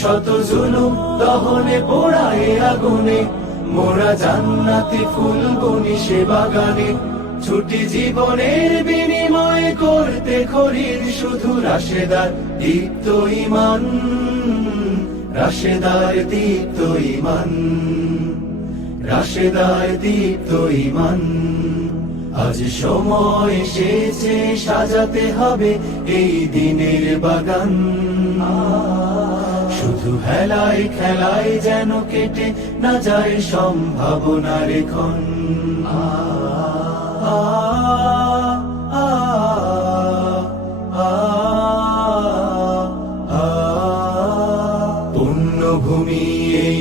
শত জুলুম দহনে পোড়ায় আগুনে মোরা জান্নাতি ফুল গনি সে বাগানে ছুটি জীবনের বিনিময় করতে খরির শুধু রাশেদার দীপ্ত ইমান রাশেদার দীপ্ত ইমান রাশেদার দীপ্ত ইমান আজ সময় এসেছে সাজাতে হবে এই দিনের বাগান শুধু হেলাই খেলাই যেন কেটে না যায় সম্ভাবনা রেখন আ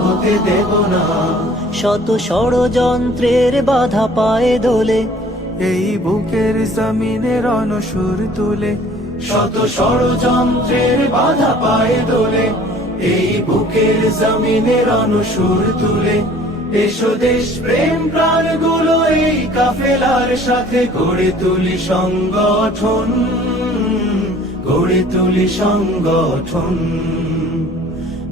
হতে দেব না শত ষড়যন্ত্রের বাধা পায়ে দোলে এই বুকের জমিনের অনসুর তুলে শত ষড়যন্ত্রের বাধা পায়ে দোলে এই বুকের জমিনের অনসুর তুলে এসো দেশ প্রেম প্রাণগুলো এই কাফেলার সাথে গড়ে তুলি সংগঠন গড়ে তুলি সংগঠন